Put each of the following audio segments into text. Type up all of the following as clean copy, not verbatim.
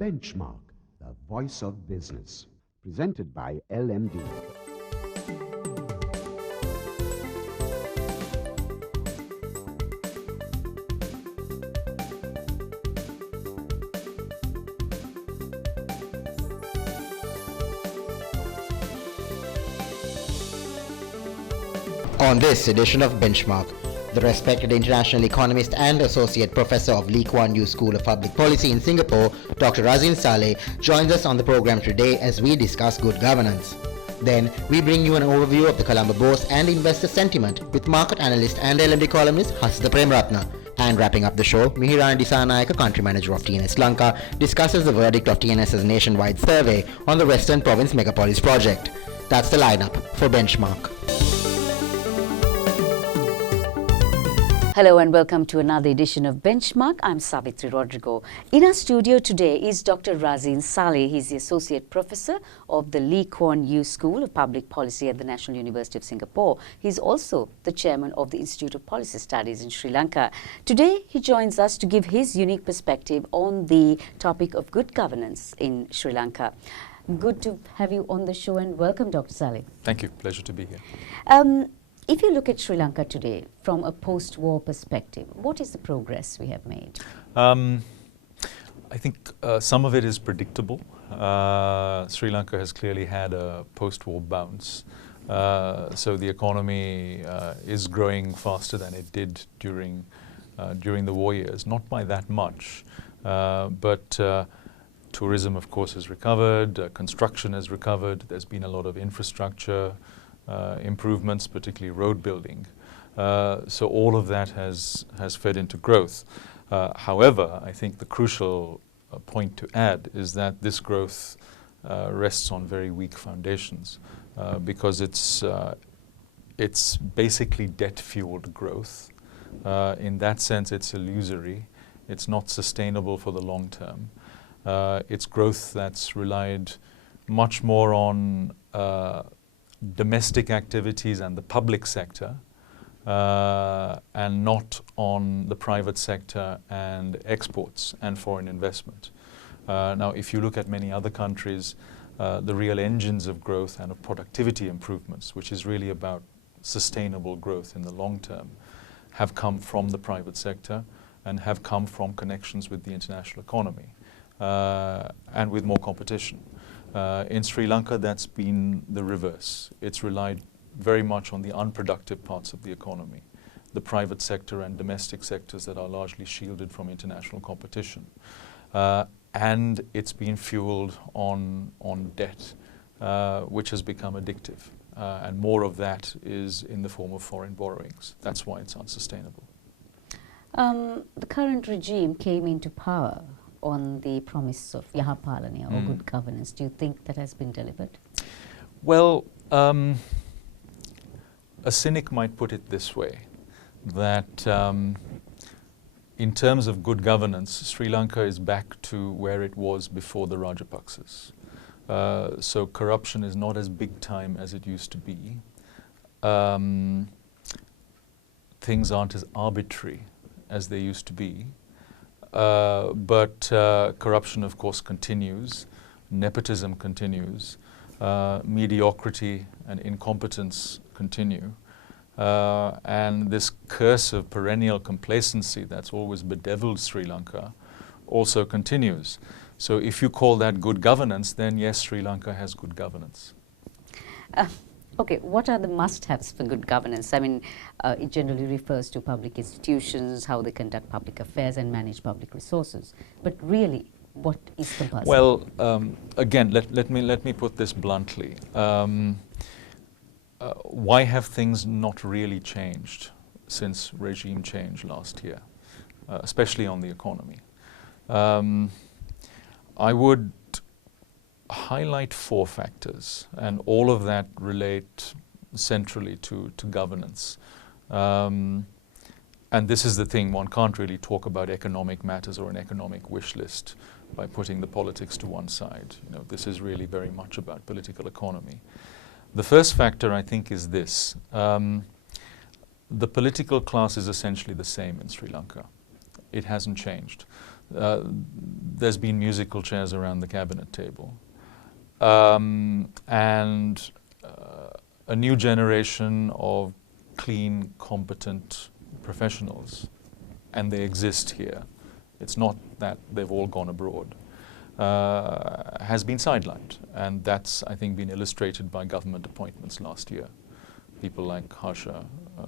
Benchmark, the voice of business. Presented by LMD. On this edition of Benchmark, the respected international economist and associate professor of Lee Kuan Yew School of Public Policy in Singapore, Dr. Razeen Sally, joins us on the program today as we discuss good governance. Then, we bring you an overview of the Colombo Bourse and investor sentiment with market analyst and LMD columnist Hasitha Premratna. And wrapping up the show, Mihirana Dissanayake, country manager of TNS Lanka, discusses the verdict of TNS's nationwide survey on the Western Province Megapolis project. That's the lineup for Benchmark. Hello and welcome to another edition of Benchmark. I'm Savitri Rodrigo. In our studio today is Dr. Razeen Sally. He's the Associate Professor of the Lee Kuan Yew School of Public Policy at the National University of Singapore. He's also the Chairman of the Institute of Policy Studies in Sri Lanka. Today he joins us to give his unique perspective on the topic of good governance in Sri Lanka. Good to have you on the show and welcome, Dr. Sally. Thank you. Pleasure to be here. If you look at Sri Lanka today from a post-war perspective, what is the progress we have made? I think some of it is predictable. Sri Lanka has clearly had a post-war bounce. So the economy is growing faster than it did during the war years, not by that much. But tourism, of course, has recovered, construction has recovered, there's been a lot of infrastructure improvements, particularly road building. So all of that has fed into growth. However, I think the crucial point to add is that this growth rests on very weak foundations because it's basically debt-fueled growth. In that sense, it's illusory. It's not sustainable for the long term. It's growth that's relied much more on domestic activities and the public sector and not on the private sector and exports and foreign investment. Now, if you look at many other countries, the real engines of growth and of productivity improvements, which is really about sustainable growth in the long term, have come from the private sector and have come from connections with the international economy and with more competition. In Sri Lanka, that's been the reverse. It's relied very much on the unproductive parts of the economy, the private sector and domestic sectors that are largely shielded from international competition. And it's been fueled on debt, which has become addictive. And more of that is in the form of foreign borrowings. That's why it's unsustainable. The current regime came into power on the promise of Yahapalana or good governance. Do you think that has been delivered? Well, a cynic might put it this way, that in terms of good governance, Sri Lanka is back to where it was before the Rajapaksas. So corruption is not as big time as it used to be. Things aren't as arbitrary as they used to be. But corruption, of course, continues. Nepotism continues. Mediocrity and incompetence continue. And this curse of perennial complacency that's always bedeviled Sri Lanka also continues. So if you call that good governance, then yes, Sri Lanka has good governance. Okay, what are the must-haves for good governance? I mean, it generally refers to public institutions, how they conduct public affairs and manage public resources. But really, what is compulsory? Well, again, let me put this bluntly. Why have things not really changed since regime change last year, especially on the economy? I would highlight four factors, and all of that relate centrally to governance. And this is the thing, one can't really talk about economic matters or an economic wish list by putting the politics to one side. You know, this is really very much about political economy. The first factor, I think, is this. The political class is essentially the same in Sri Lanka. It hasn't changed. there's been musical chairs around the cabinet table. And a new generation of clean, competent professionals, and they exist here. It's not that they've all gone abroad, has been sidelined. And that's, I think, been illustrated by government appointments last year. People like Harsha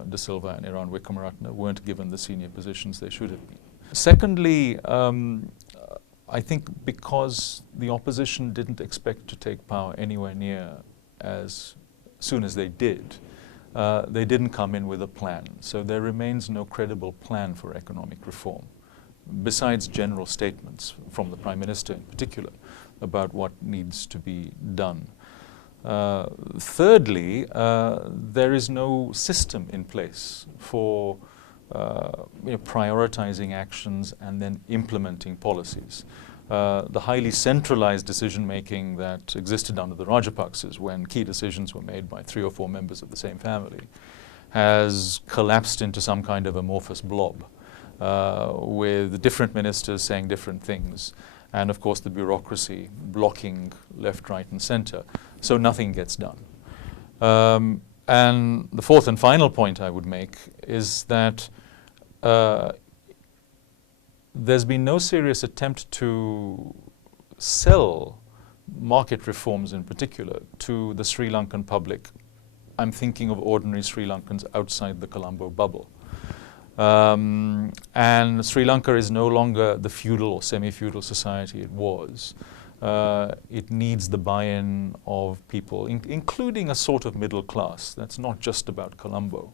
De Silva and Iran Wickramaratne weren't given the senior positions they should have been. Secondly, I think because the opposition didn't expect to take power anywhere near as soon as they did, they didn't come in with a plan. So there remains no credible plan for economic reform, besides general statements from the Prime Minister in particular about what needs to be done. Thirdly, there is no system in place for prioritizing actions and then implementing policies. The highly centralized decision-making that existed under the Rajapaksas when key decisions were made by 3 or 4 members of the same family has collapsed into some kind of amorphous blob with different ministers saying different things, and of course the bureaucracy blocking left, right and center, so nothing gets done. And the fourth and final point I would make is that there's been no serious attempt to sell market reforms in particular to the Sri Lankan public. I'm thinking of ordinary Sri Lankans outside the Colombo bubble. And Sri Lanka is no longer the feudal or semi-feudal society it was. It needs the buy-in of people, including a sort of middle class. That's not just about Colombo.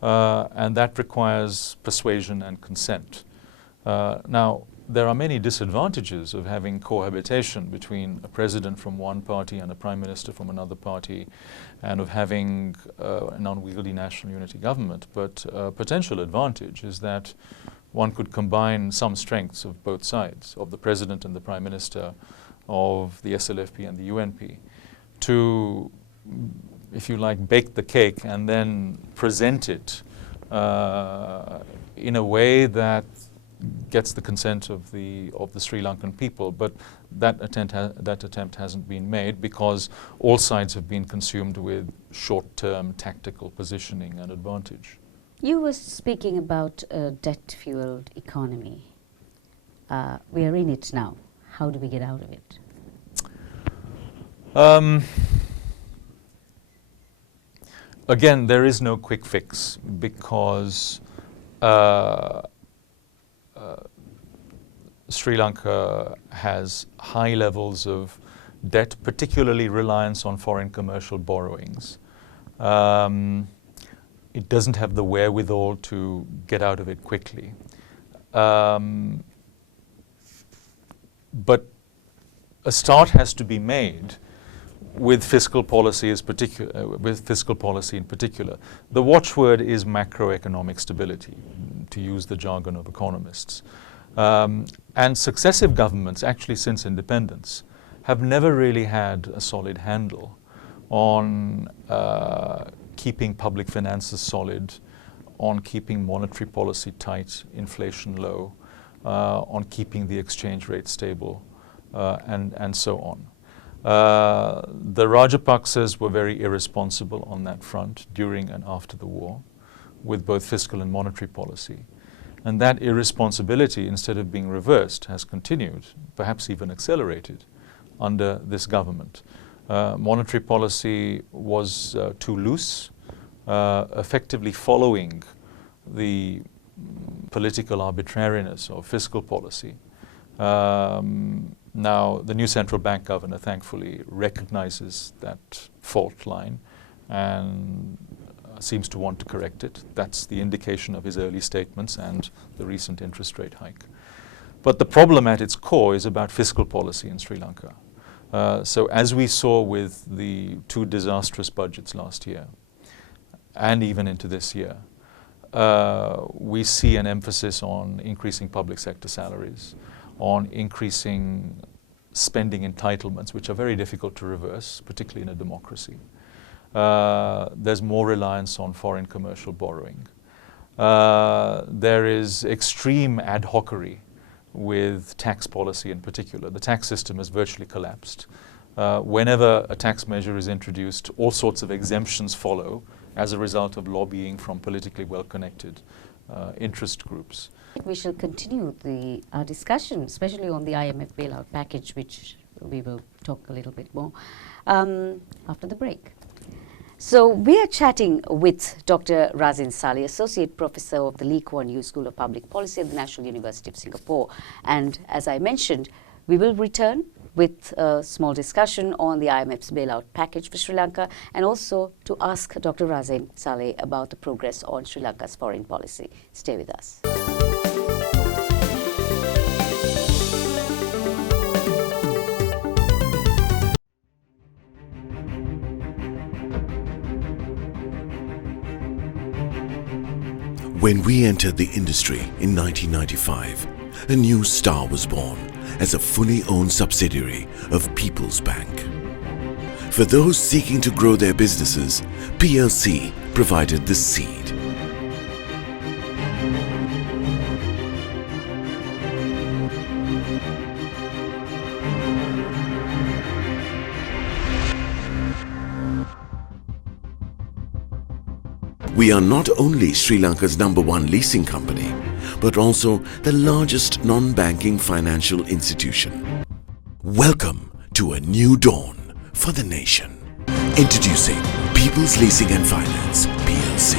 And that requires persuasion and consent. Now, there are many disadvantages of having cohabitation between a president from one party and a prime minister from another party, and of having an unwieldy national unity government. But a potential advantage is that one could combine some strengths of both sides, of the president and the prime minister, of the SLFP and the UNP, to, if you like, bake the cake and then present it in a way that gets the consent of the Sri Lankan people. But that attempt hasn't been made because all sides have been consumed with short-term tactical positioning and advantage. You were speaking about a debt-fueled economy. We are in it now. How do we get out of it? Again, there is no quick fix because Sri Lanka has high levels of debt, particularly reliance on foreign commercial borrowings. It doesn't have the wherewithal to get out of it quickly. But a start has to be made with fiscal policy in particular. The watchword is macroeconomic stability, to use the jargon of economists. And successive governments, actually since independence, have never really had a solid handle on keeping public finances solid, on keeping monetary policy tight, inflation low, on keeping the exchange rate stable, and so on. The Rajapaksas were very irresponsible on that front during and after the war, with both fiscal and monetary policy. And that irresponsibility, instead of being reversed, has continued, perhaps even accelerated, under this government. Monetary policy was too loose, effectively following the political arbitrariness of fiscal policy. Now, the new central bank governor, thankfully, recognizes that fault line and seems to want to correct it. That's the indication of his early statements and the recent interest rate hike. But the problem at its core is about fiscal policy in Sri Lanka. So as we saw with the 2 disastrous budgets last year, and even into this year, we see an emphasis on increasing public sector salaries, on increasing spending entitlements, which are very difficult to reverse, particularly in a democracy. There's more reliance on foreign commercial borrowing. There is extreme ad hocery with tax policy in particular. The tax system has virtually collapsed. Whenever a tax measure is introduced, all sorts of exemptions follow as a result of lobbying from politically well-connected interest groups. We shall continue our discussion, especially on the IMF bailout package, which we will talk a little bit more after the break. So we are chatting with Dr. Razeen Sally, Associate Professor of the Lee Kuan Yew School of Public Policy at the National University of Singapore. And as I mentioned, we will return with a small discussion on the IMF's bailout package for Sri Lanka, and also to ask Dr. Razeen Sally about the progress on Sri Lanka's foreign policy. Stay with us. When we entered the industry in 1995, a new star was born as a fully owned subsidiary of People's Bank. For those seeking to grow their businesses, PLC provided the seed. We are not only Sri Lanka's #1 leasing company, but also the largest non-banking financial institution. Welcome to a new dawn for the nation. Introducing People's Leasing and Finance, PLC.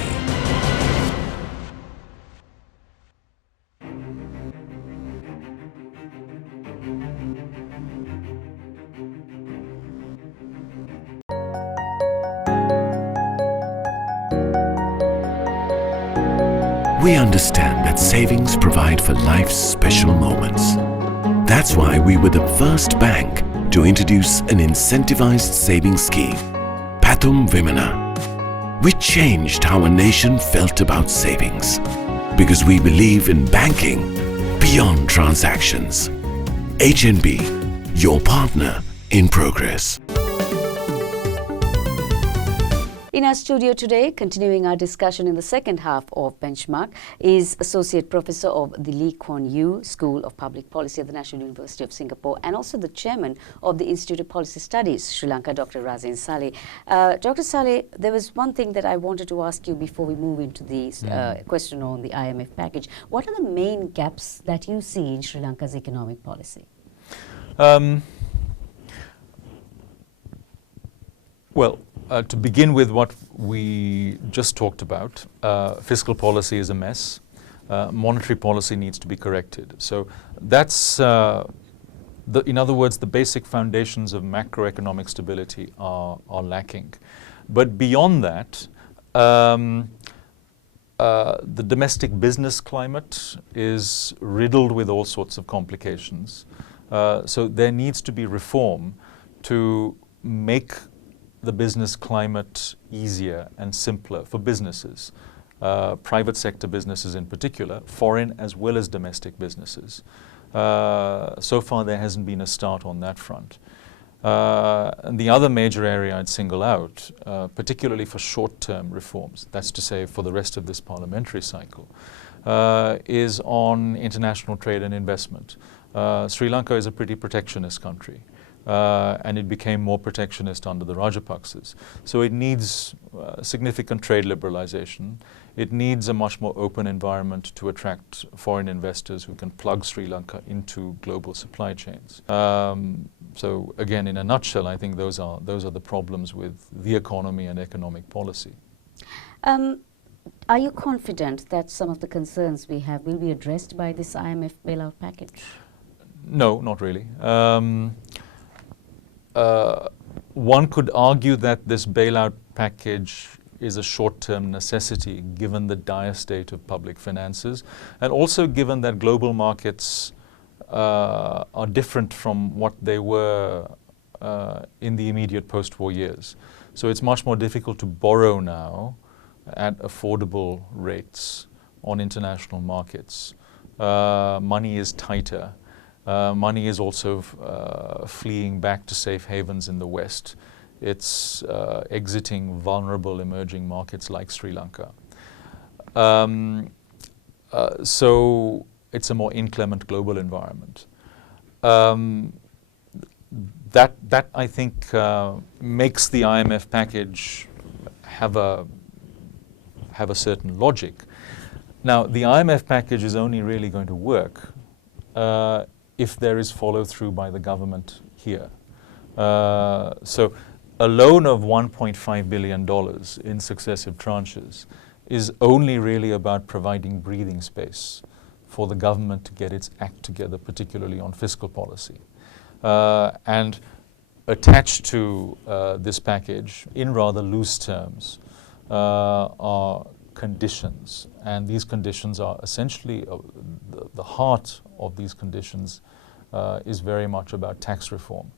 We understand that savings provide for life's special moments. That's why we were the first bank to introduce an incentivized savings scheme, Pathum Vimana. We changed how a nation felt about savings because we believe in banking beyond transactions. HNB, your partner in progress. In our studio today, continuing our discussion in the second half of Benchmark, is Associate Professor of the Lee Kuan Yew School of Public Policy at the National University of Singapore, and also the Chairman of the Institute of Policy Studies, Sri Lanka, Dr. Razeen Sally. Dr. Sally, there was one thing that I wanted to ask you before we move into the question on the IMF package. What are the main gaps that you see in Sri Lanka's economic policy? To begin with what we just talked about, fiscal policy is a mess. Monetary policy needs to be corrected. So that's, in other words, the basic foundations of macroeconomic stability are lacking. But beyond that, the domestic business climate is riddled with all sorts of complications. So there needs to be reform to make the business climate easier and simpler for businesses, private sector businesses in particular, foreign as well as domestic businesses. So far there hasn't been a start on that front. And the other major area I'd single out, particularly for short-term reforms, that's to say for the rest of this parliamentary cycle, is on international trade and investment. Sri Lanka is a pretty protectionist country. And it became more protectionist under the Rajapaksas. So it needs significant trade liberalization. It needs a much more open environment to attract foreign investors who can plug Sri Lanka into global supply chains. So again, in a nutshell, I think those are the problems with the economy and economic policy. Are you confident that some of the concerns we have will be addressed by this IMF bailout package? No, not really. One could argue that this bailout package is a short-term necessity given the dire state of public finances, and also given that global markets are different from what they were in the immediate post-war years. So it's much more difficult to borrow now at affordable rates on international markets. Money is tighter. Money is also fleeing back to safe havens in the West. It's exiting vulnerable emerging markets like Sri Lanka. So it's a more inclement global environment. That I think makes the IMF package have a certain logic. Now, the IMF package is only really going to work if there is follow-through by the government here. So a loan of $1.5 billion in successive tranches is only really about providing breathing space for the government to get its act together, particularly on fiscal policy. And attached to this package, in rather loose terms, are conditions. And these conditions are essentially, the heart of these conditions is very much about tax reform.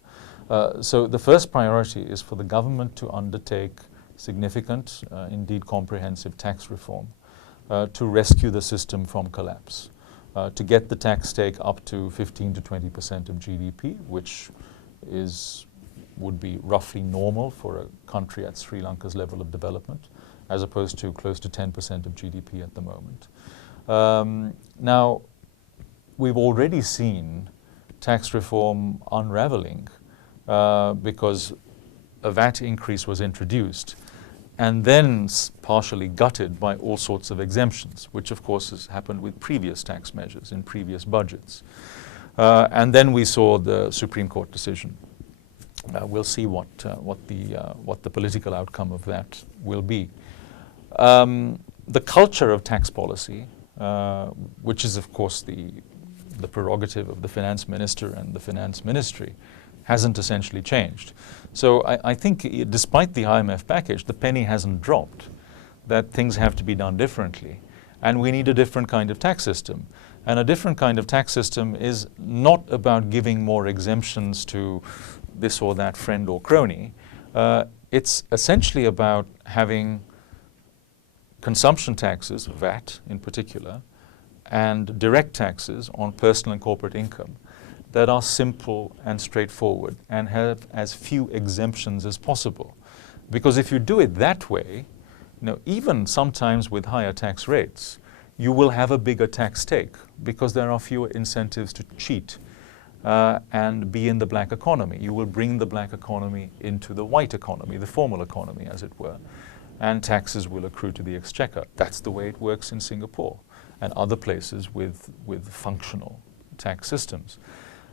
So the first priority is for the government to undertake significant, indeed comprehensive tax reform to rescue the system from collapse, to get the tax take up to 15 to 20% of GDP, which would be roughly normal for a country at Sri Lanka's level of development, as opposed to close to 10% of GDP at the moment. Now, we've already seen tax reform unraveling because a VAT increase was introduced and then partially gutted by all sorts of exemptions, which of course has happened with previous tax measures in previous budgets. And then we saw the Supreme Court decision. We'll see what the political outcome of that will be. The culture of tax policy, which is of course the prerogative of the finance minister and the finance ministry, hasn't essentially changed. So I think despite the IMF package, the penny hasn't dropped, that things have to be done differently. And we need a different kind of tax system. And a different kind of tax system is not about giving more exemptions to this or that friend or crony. It's essentially about having consumption taxes, VAT in particular, and direct taxes on personal and corporate income that are simple and straightforward and have as few exemptions as possible. Because if you do it that way, even sometimes with higher tax rates, you will have a bigger tax take because there are fewer incentives to cheat and be in the black economy. You will bring the black economy into the white economy, the formal economy, as it were, and taxes will accrue to the exchequer. That's the way it works in Singapore and other places with functional tax systems.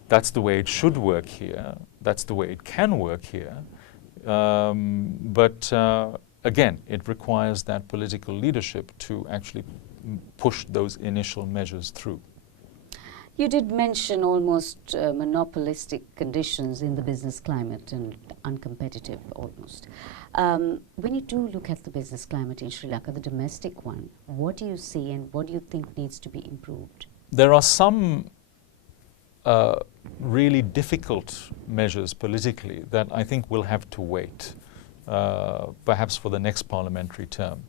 That's the way it should work here. That's the way it can work here. But again, it requires that political leadership to actually push those initial measures through. You did mention almost monopolistic conditions in the business climate and uncompetitive almost. When you do look at the business climate in Sri Lanka, the domestic one, what do you see and what do you think needs to be improved? There are some really difficult measures politically that I think will have to wait, perhaps for the next parliamentary term.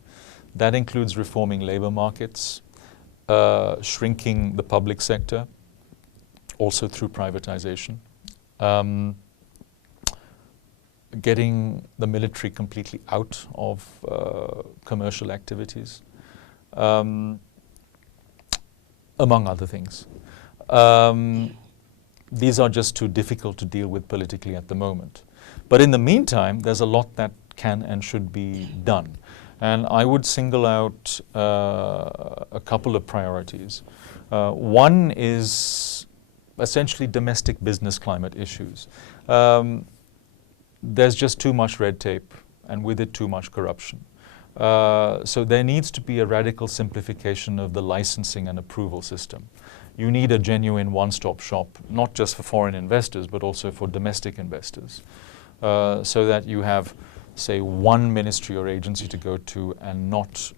That includes reforming labor markets, shrinking the public sector, also through privatization, getting the military completely out of commercial activities, among other things. These are just too difficult to deal with politically at the moment. But in the meantime, there's a lot that can and should be done. And I would single out a couple of priorities. One is essentially domestic business climate issues. There's just too much red tape and with it too much corruption. So there needs to be a radical simplification of the licensing and approval system. You need a genuine one-stop shop, not just for foreign investors, but also for domestic investors, so that you have, say, one ministry or agency to go to and not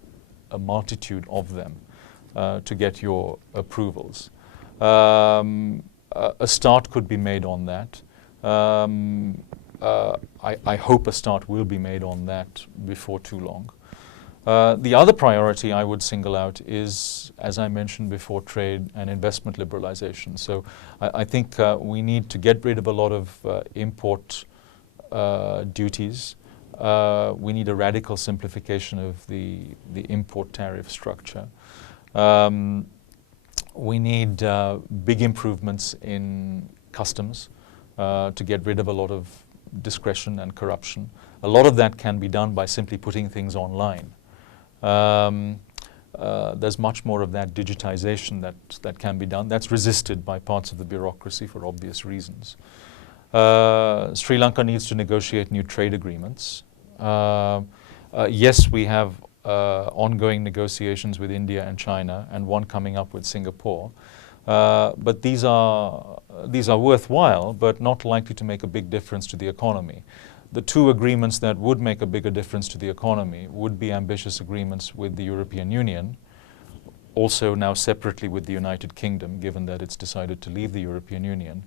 a multitude of them to get your approvals. A start could be made on that. I hope a start will be made on that before too long. The other priority I would single out is, as I mentioned before, trade and investment liberalization. So I think we need to get rid of a lot of import duties. We need a radical simplification of the import tariff structure. We need big improvements in customs to get rid of a lot of discretion and corruption. A lot of that can be done by simply putting things online. There's much more of that digitization that can be done. That's resisted by parts of the bureaucracy for obvious reasons. Sri Lanka needs to negotiate new trade agreements. Yes, we have ongoing negotiations with India and China, and one coming up with Singapore. But these are worthwhile, but not likely to make a big difference to the economy. The two agreements that would make a bigger difference to the economy would be ambitious agreements with the European Union, also now separately with the United Kingdom, given that it's decided to leave the European Union,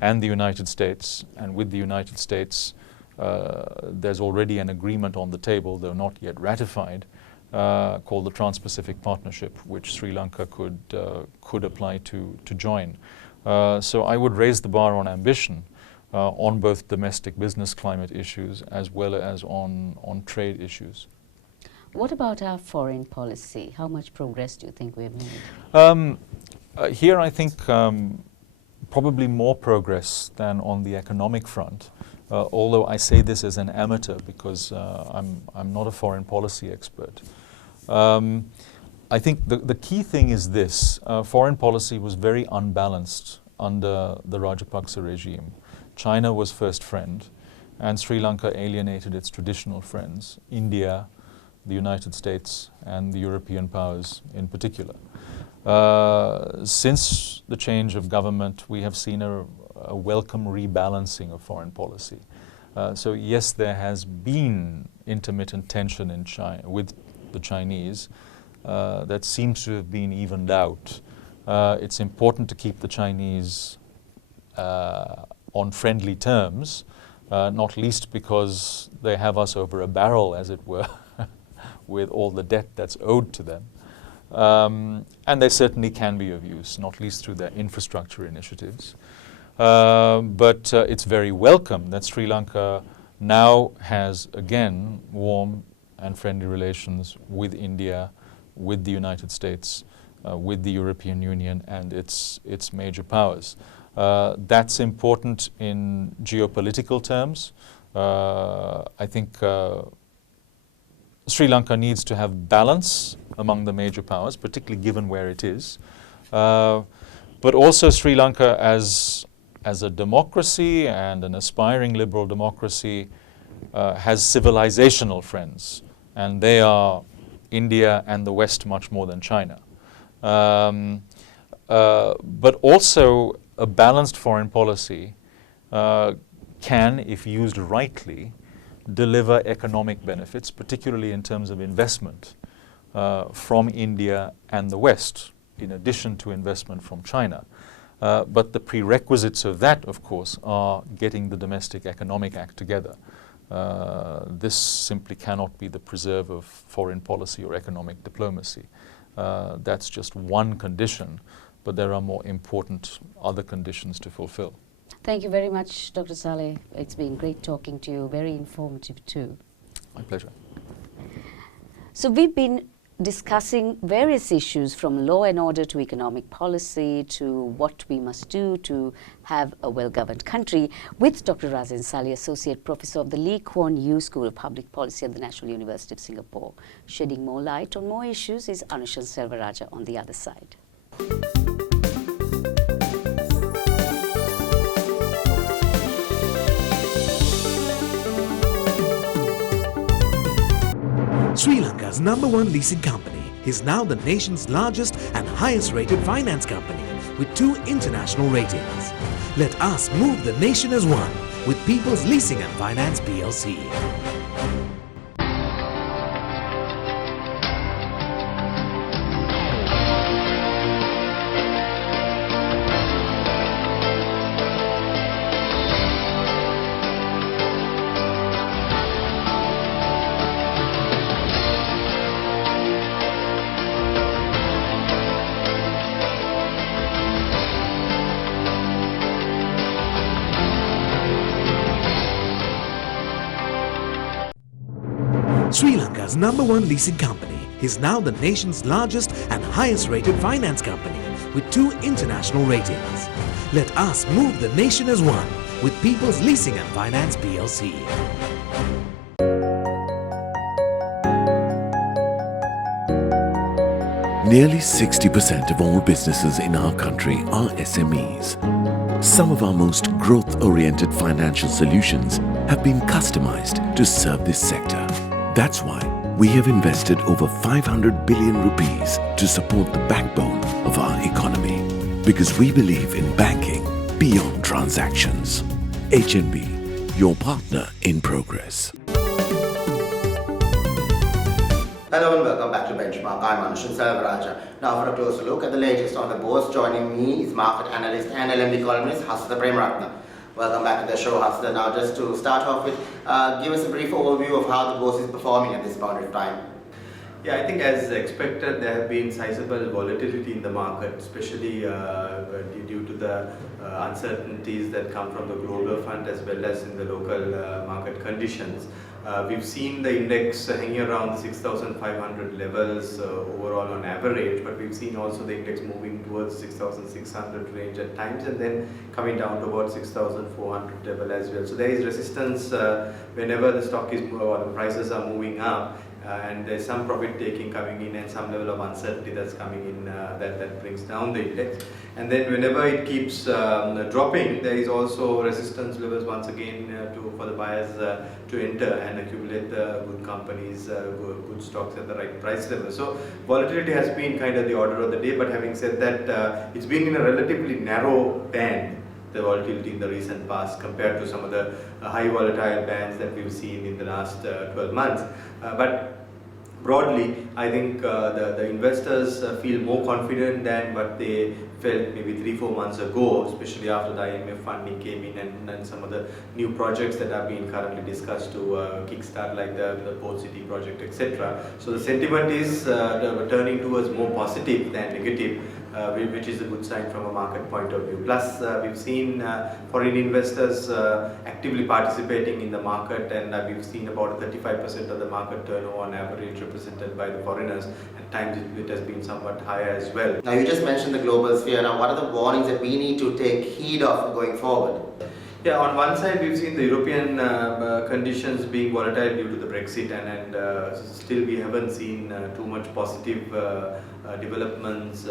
and the United States. And with the United States, there's already an agreement on the table, though not yet ratified, called the Trans-Pacific Partnership, which Sri Lanka could apply to join. So I would raise the bar on ambition on both domestic business climate issues as well as on trade issues. What about our foreign policy? How much progress do you think we've made? Here I think probably more progress than on the economic front, although I say this as an amateur because I'm not a foreign policy expert. I think the key thing is this. Foreign policy was very unbalanced under the Rajapaksa regime. China was first friend, and Sri Lanka alienated its traditional friends, India, the United States, and the European powers in particular. Since the change of government, we have seen a welcome rebalancing of foreign policy. So yes, there has been intermittent tension in China with the Chinese that seems to have been evened out. It's important to keep the Chinese on friendly terms, not least because they have us over a barrel, as it were, with all the debt that's owed to them. And they certainly can be of use, not least through their infrastructure initiatives. But it's very welcome that Sri Lanka now has, again, warm and friendly relations with India, with the United States, with the European Union and its major powers. That's important in geopolitical terms. I think Sri Lanka needs to have balance among the major powers, particularly given where it is. But also Sri Lanka as a democracy and an aspiring liberal democracy has civilizational friends, and they are India and the West much more than China. But also a balanced foreign policy can, if used rightly, deliver economic benefits, particularly in terms of investment from India and the West, in addition to investment from China. But the prerequisites of that, of course, are getting the domestic economic act together. This simply cannot be the preserve of foreign policy or economic diplomacy. That's just one condition, but there are more important other conditions to fulfill. Thank you very much, Dr. Sally. It's been great talking to you, very informative too. My pleasure. So we've been discussing various issues from law and order to economic policy to what we must do to have a well-governed country with Dr. Razeen Sally, Associate Professor of the Lee Kuan Yew School of Public Policy at the National University of Singapore. Shedding more light on more issues is Anushan Selvaraja on the other side. Sri Lanka's #1 leasing company is now the nation's largest and highest rated finance company with 2 international ratings. Let us move the nation as one with People's Leasing and Finance PLC. Sri Lanka's #1 leasing company is now the nation's largest and highest rated finance company with 2 international ratings. Let us move the nation as one with People's Leasing and Finance PLC. Nearly 60% of all businesses in our country are SMEs. Some of our most growth-oriented financial solutions have been customized to serve this sector. That's why we have invested over 500 billion rupees to support the backbone of our economy. Because we believe in banking beyond transactions. HNB, your partner in progress. Hello and welcome back to Benchmark. I'm Anushan Selvaraja. Now for a closer look at the latest on the bourse, joining me is market analyst and LMD columnist Hasida Premratna. Welcome back to the show, Hasida. Now just to start off with, give us a brief overview of how the bourse is performing at this point of time. Yeah, I think as expected, there have been sizable volatility in the market, especially due to the uncertainties that come from the global front as well as in the local market conditions. We've seen the index hanging around the 6,500 levels overall on average, but we've seen also the index moving towards 6,600 range at times and then coming down to about 6,400 level as well. So there is resistance whenever the stock is or the prices are moving up. And there's some profit taking coming in and some level of uncertainty that's coming in that brings down the index. And then whenever it keeps dropping, there is also resistance levels once again for the buyers to enter and accumulate good companies, good stocks at the right price level. So volatility has been kind of the order of the day, but having said that, it's been in a relatively narrow band, the volatility in the recent past compared to some of the high volatile bands that we've seen in the last 12 months. But broadly, I think the investors feel more confident than what they felt maybe 3-4 months ago, especially after the IMF funding came in and some of the new projects that are being currently discussed to kickstart, like the Port City project, etc. So the sentiment is turning towards more positive than negative, which is a good sign from a market point of view. Plus, we've seen foreign investors actively participating in the market, and we've seen about 35% of the market turnover on average represented by the foreigners. At times it has been somewhat higher as well. Now you just mentioned the global sphere. Now what are the warnings that we need to take heed of going forward? Yeah, on one side we've seen the European conditions being volatile due to the Brexit, and still we haven't seen too much positive developments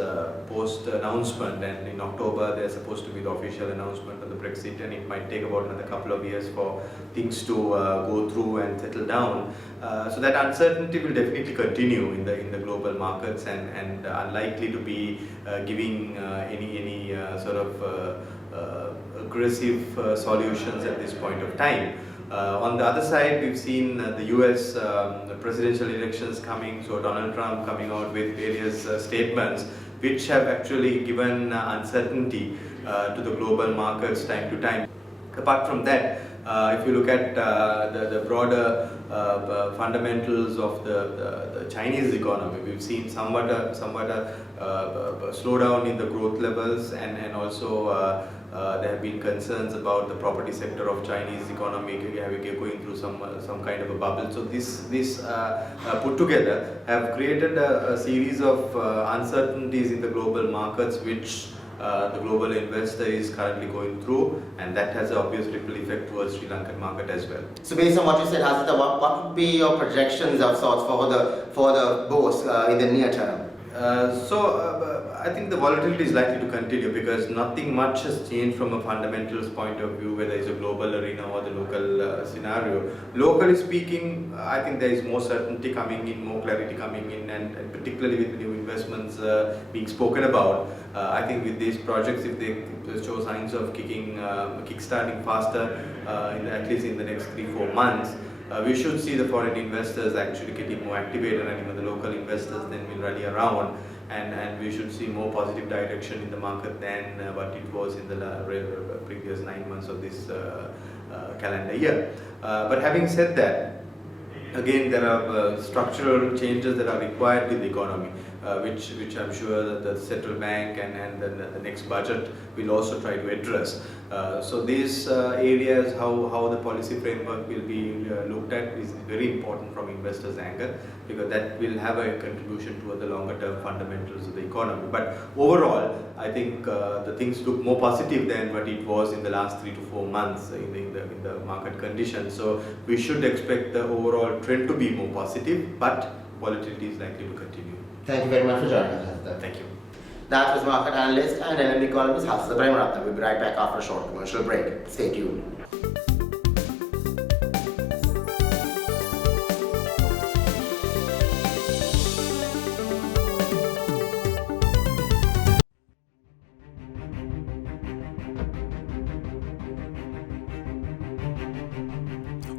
post announcement, and in October there's supposed to be the official announcement of the Brexit, and it might take about another couple of years for things to go through and settle down. So that uncertainty will definitely continue in the global markets, and unlikely to be giving any sort of aggressive solutions at this point of time. On the other side, we've seen the US presidential elections coming, so Donald Trump coming out with various statements which have actually given uncertainty to the global markets time to time. Apart from that, if you look at the broader fundamentals of the Chinese economy, we've seen somewhat a slowdown in the growth levels, and also there have been concerns about the property sector of Chinese economy going through some kind of a bubble. So this put together have created a series of uncertainties in the global markets, which the global investor is currently going through, and that has an obvious ripple effect towards Sri Lankan market as well. So based on what you said, Hasida, what would be your projections of sorts for the bourse in the near term? I think the volatility is likely to continue because nothing much has changed from a fundamentals point of view, whether it's a global arena or the local scenario. Locally speaking, I think there is more certainty coming in, more clarity coming in, and particularly with new investments being spoken about. I think with these projects, if they show signs of kickstarting faster, at least in the next 3-4 months, we should see the foreign investors actually getting more activated, and even the local investors then will rally around, and we should see more positive direction in the market than what it was in the previous 9 months of this calendar year. But having said that, again, there are structural changes that are required in the economy. which I'm sure that the central bank and then the next budget will also try to address. So these areas, how the policy framework will be looked at is very important from investors' angle, because that will have a contribution toward the longer term fundamentals of the economy. But overall, I think the things look more positive than what it was in the last 3 to 4 months in the market conditions. So we should expect the overall trend to be more positive, but volatility is likely to continue. Thank you very much for joining us. Thank you. That was market analyst and LMB economist Hassan Premaratna. We'll be right back after a short commercial break. Stay tuned.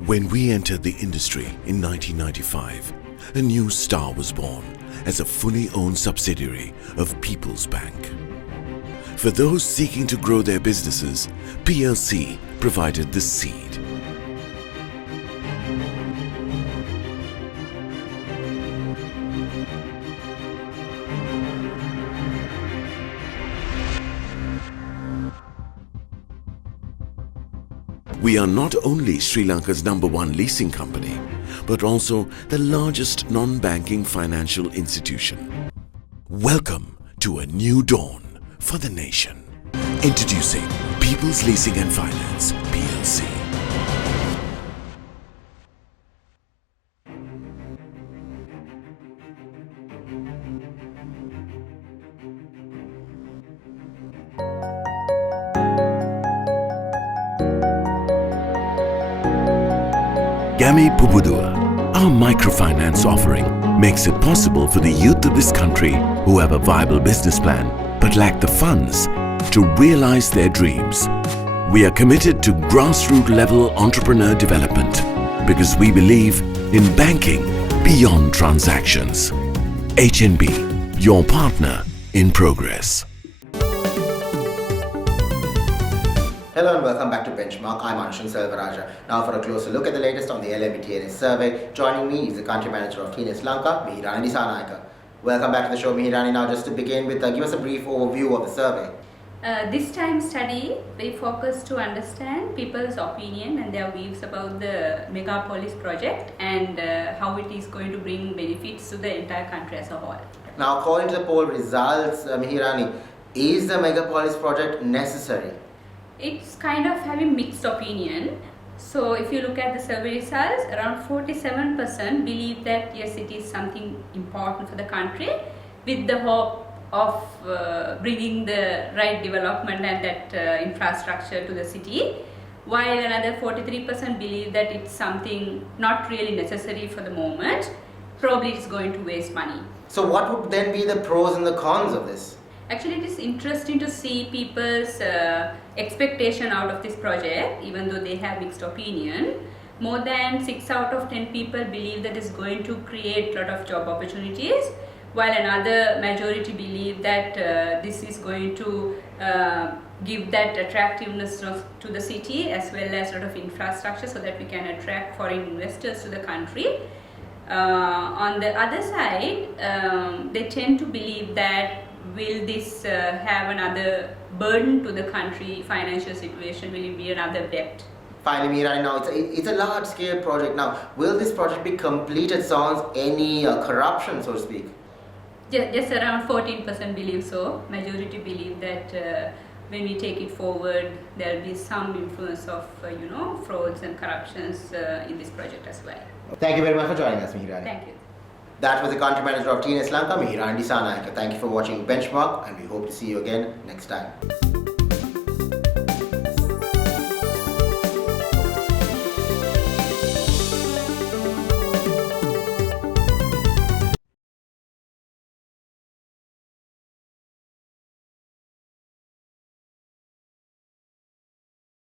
When we entered the industry in 1995, a new star was born as a fully owned subsidiary of People's Bank. For those seeking to grow their businesses, PLC provided the seed. We are not only Sri Lanka's #1 leasing company, but also the largest non-banking financial institution. Welcome to a new dawn for the nation. Introducing People's Leasing and Finance, PLC. Gami Pubudua, our microfinance offering, makes it possible for the youth of this country who have a viable business plan but lack the funds to realize their dreams. We are committed to grassroots level entrepreneur development because we believe in banking beyond transactions. HNB, your partner in progress. Hello and welcome back to Benchmark. I'm Anshan Selvaraja. Now for a closer look at the latest on the LMB TNS survey, joining me is the country manager of TNS Lanka, Mihirani Disanaika. Welcome back to the show, Mihirani. Now just to begin with, give us a brief overview of the survey. This time study, we focus to understand people's opinion and their views about the megapolis project and how it is going to bring benefits to the entire country as a whole. Now according to the poll results, Mihirani, is the megapolis project necessary? It's kind of having mixed opinion. So if you look at the survey results, around 47% believe that yes, it is something important for the country, with the hope of bringing the right development and that infrastructure to the city, while another 43% believe that it's something not really necessary for the moment, probably it's going to waste money. So what would then be the pros and the cons of this? Actually, it is interesting to see people's expectation out of this project, even though they have mixed opinion. More than 6 out of 10 people believe that it's going to create a lot of job opportunities, while another majority believe that this is going to give that attractiveness to the city as well as a lot of infrastructure so that we can attract foreign investors to the country. On the other side, they tend to believe that will this have another burden to the country financial situation, will it be another debt? Finally, Mihirani, now it's a large scale project. Now, will this project be completed sans any corruption, so to speak? Just around 14% believe so. Majority believe that when we take it forward, there will be some influence of frauds and corruptions in this project as well. Thank you very much for joining us, Mihirani. Thank you. That was the country manager of TNS Lanka, Mihirani Disanaika. Thank you for watching Benchmark, and we hope to see you again next time.